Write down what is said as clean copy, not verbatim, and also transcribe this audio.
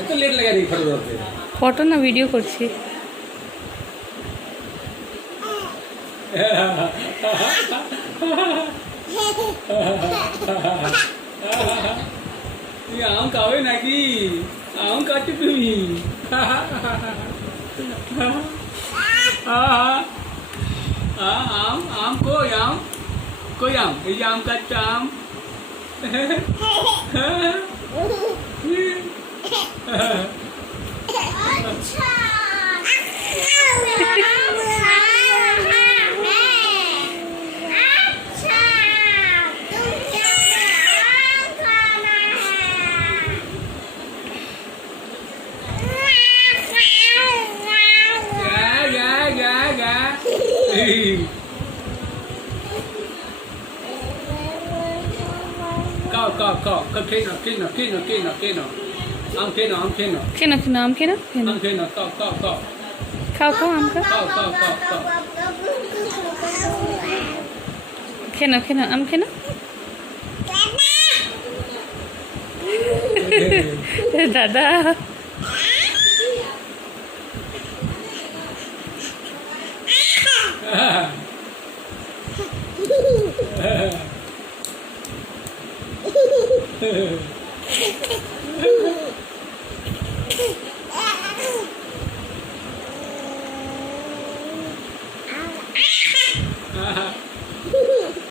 এত লেট লাগে নি ফটো তুলতে? ফটো না, ভিডিও করছি। তুমি আম খাবে নাকি? আম খাচ্ছ তুমি? আম আম কই আম? কই আম? এই যে আম খাচ্ছ আম। Cao cao cao cái kia nó am kia nó খেনো খেনো um খেনো খেনো am kia nó cao cao cao খাও খাও আম খাও। cao cao cao cao খেনো খেনো আম খেনো। দাদা Ha ha ha.